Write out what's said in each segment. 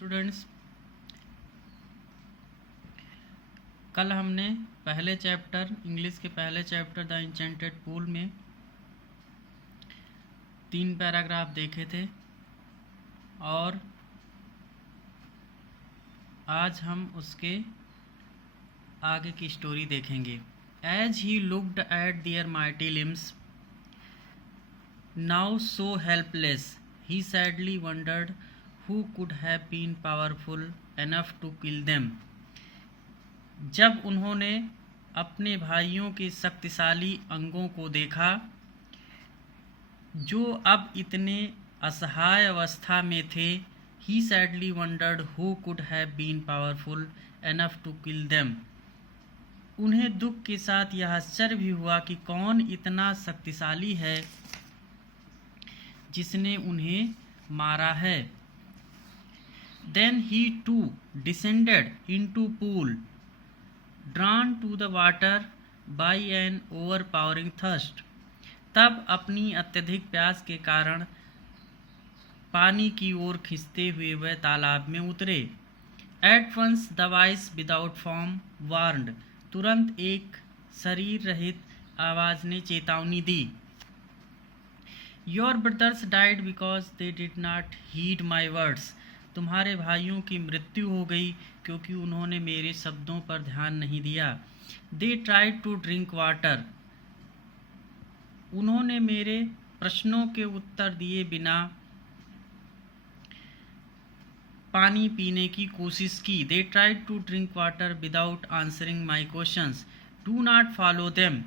Students, कल हमने पहले चैप्टर इंग्लिश के पहले चैप्टर द इंचेंटेड पूल में 3 पैराग्राफ देखे थे और आज हम उसके आगे की स्टोरी देखेंगे। As he looked at their mighty limbs now so helpless he sadly wondered who could have been powerful enough to kill them। जब उन्होंने अपने भाइयों के शक्तिशाली अंगों को देखा जो अब इतने असहाय अवस्था में थे, he sadly wondered who could have been powerful enough to kill them। उन्हें दुख के साथ यह आश्चर्य भी हुआ कि कौन इतना शक्तिशाली है जिसने उन्हें मारा है। Then he too descended into pool, drawn to the water by an overpowering thirst। तब अपनी अत्यधिक प्यास के कारण पानी की ओर खींचते हुए वह तालाब में उतरे। At once the voice without form warned। तुरंत एक शरीर रहित आवाज ने चेतावनी दी। Your brothers died because they did not heed my words। तुम्हारे भाइयों की मृत्यु हो गई क्योंकि उन्होंने मेरे शब्दों पर ध्यान नहीं दिया। They tried to drink water। उन्होंने मेरे प्रश्नों के उत्तर दिए बिना पानी पीने की कोशिश की। They tried to drink water without answering my questions। Do not follow them।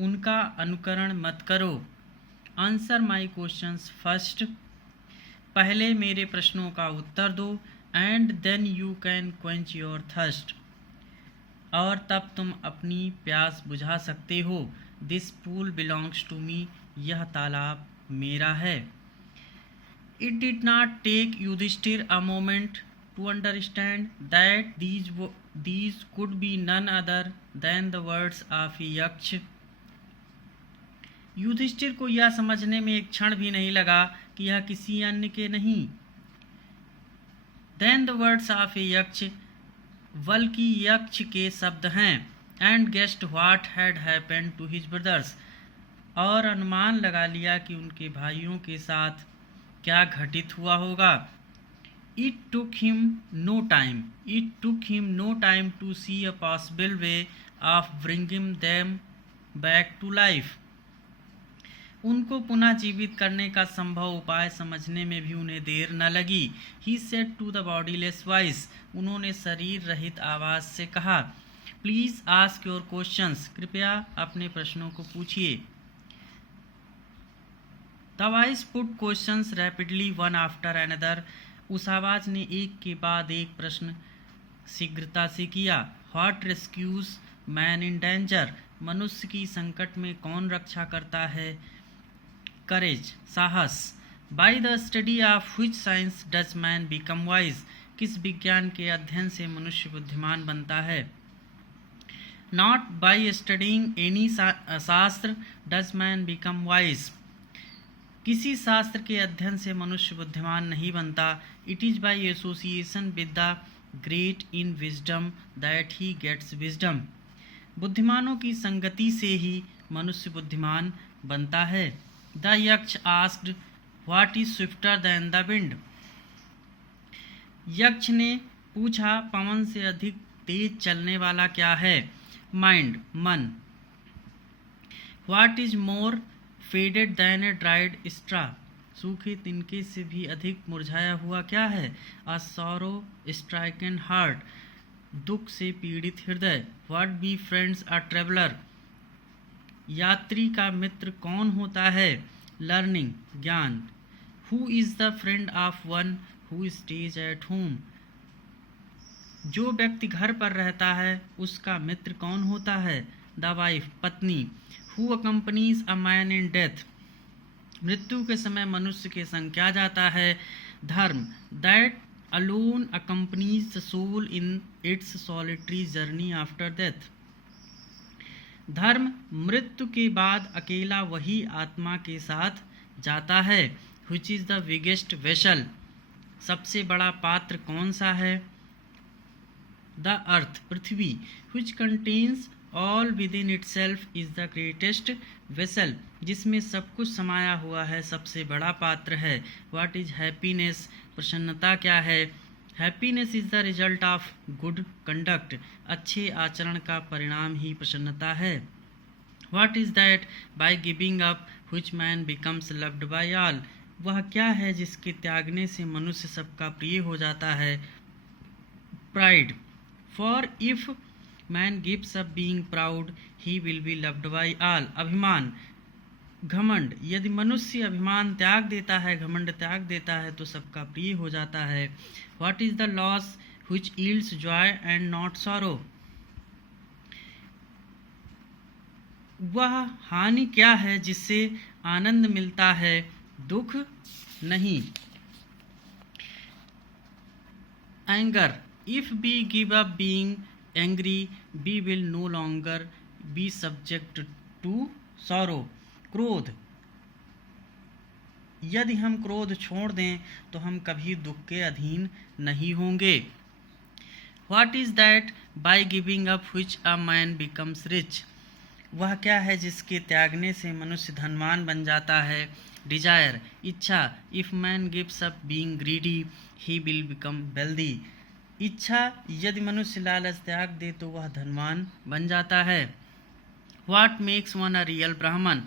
उनका अनुकरण मत करो। Answer my questions first। पहले मेरे प्रश्नों का उत्तर दो। And then you can quench your thirst. और तब तुम अपनी प्यास बुझा सकते हो। This pool belongs to me. यह तालाब मेरा है। It did not take Yudhishthira a moment to understand that these could be none other than the words of a Yaksha. Yudhishthira को यह समझने में एक क्षण भी नहीं लगा कि यह किसी अन्य के नहीं then the words of a Yaksha, बल्कि यक्ष के शब्द हैं। And guessed what had happened to his brothers. और अनुमान लगा लिया कि उनके भाइयों के साथ क्या घटित हुआ होगा। It took him no time to see a possible way of bringing them back to life. उनको पुनः जीवित करने का संभव उपाय समझने में भी उन्हें देर न लगी। He said to the bodiless voice. उन्होंने शरीर रहित आवाज से कहा, प्लीज आस्क योर क्वेश्चंस। कृपया अपने प्रश्नों को पूछिए। The voice put questions rapidly one after another. उस आवाज ने एक के बाद एक प्रश्न शीघ्रता से किया। What rescues man in danger. मनुष्य की संकट में कौन रक्षा करता है। करेज साहस। By the study of which science does man become wise. किस विज्ञान के अध्ययन से मनुष्य बुद्धिमान बनता है। Not by studying any shastra does man become wise. किसी शास्त्र के अध्ययन से मनुष्य बुद्धिमान नहीं बनता। It is by association with the great in wisdom that he gets wisdom. बुद्धिमानों की संगति से ही मनुष्य बुद्धिमान बनता है। द यक्ष asked what is swifter than the wind. यक्ष ने पूछा, पवन से अधिक तेज चलने वाला क्या है। माइंड मन। What is more faded than a dried straw. सूखे तिनके से भी अधिक मुरझाया हुआ क्या है। अ सॉरो स्ट्राइकन हार्ट। दुख से पीड़ित हृदय। What be friends a traveller. यात्री का मित्र कौन होता है। लर्निंग ज्ञान। Who is the friend of one who stays at home. जो व्यक्ति घर पर रहता है उसका मित्र कौन होता है। द वाइफ पत्नी। Who accompanies a man in death. मृत्यु के समय मनुष्य के संग क्या जाता है। धर्म। That alone accompanies the soul in its solitary journey after death। धर्म मृत्यु के बाद अकेला वही आत्मा के साथ जाता है। which is the biggest vessel। सबसे बड़ा पात्र कौन सा है? The earth, Prithvi. which contains all within itself is the greatest vessel, जिसमें सब कुछ समाया हुआ है सबसे बड़ा पात्र है। what is happiness, प्रसन्नता क्या है? happiness is the result of good conduct, अच्छे आचरण का परिणाम ही प्रसन्नता है। what is that by giving up which man becomes loved by all, वह क्या है जिसके त्यागने से मनुष्य सबका प्रिय हो जाता है? pride, for if man gives up being proud he will be loved by all, अभिमान। घमंड, यदि मनुष्य अभिमान त्याग देता है, घमंड त्याग देता है तो सबका प्रिय हो जाता है। what is the loss which yields joy and not sorrow, वह हानि क्या है जिससे आनंद मिलता है, दुख नहीं। Anger, if we give up being angry we will no longer be subject to sorrow, क्रोध, यदि हम क्रोध छोड़ दें तो हम कभी दुख के अधीन नहीं होंगे। what is that by giving up which a man becomes rich, वह क्या है जिसके त्यागने से मनुष्य धनवान बन जाता है? डिजायर, इच्छा, if man gives up being greedy he will become wealthy, इच्छा, यदि मनुष्य लालच त्याग दे तो वह धनवान बन जाता है। what makes one a real brahman,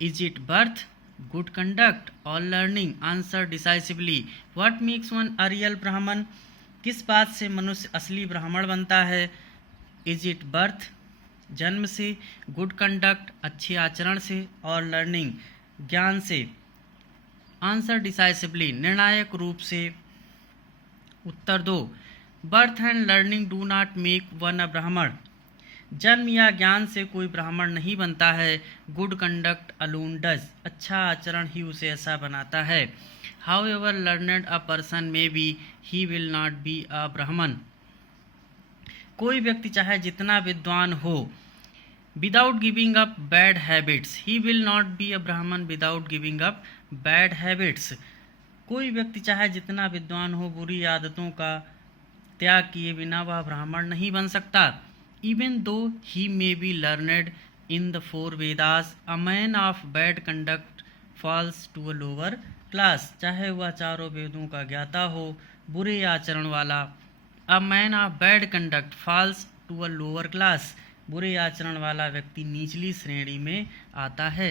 is it birth, good conduct or learning, answer decisively, what makes one a real brahman, किस बात से मनुष्य असली ब्राह्मण बनता है? is it birth, जन्म से, गुड कंडक्ट, अच्छे आचरण से, और लर्निंग, ज्ञान से। आंसर डिसाइसिवली, निर्णायक रूप से उत्तर दो। Birth and learning do not make one a Brahmin, जन्म या ज्ञान से कोई ब्राह्मण नहीं बनता है। गुड कंडक्ट अलोन डज, अच्छा आचरण ही उसे ऐसा बनाता है। However learned a person may be he will not be a Brahmin, कोई व्यक्ति चाहे जितना विद्वान हो, without giving up bad habits he will not be a Brahmin without giving up bad habits, कोई व्यक्ति चाहे जितना विद्वान हो, बुरी आदतों का त्याग किए बिना वह ब्राह्मण नहीं बन सकता। Even though he may be learned in the 4 Vedas, a man of bad conduct falls to a lower class, चाहे वह चारों वेदों का ज्ञाता हो, बुरे आचरण वाला। A man of bad conduct falls to a lower class, बुरे आचरण वाला व्यक्ति निचली श्रेणी में आता है।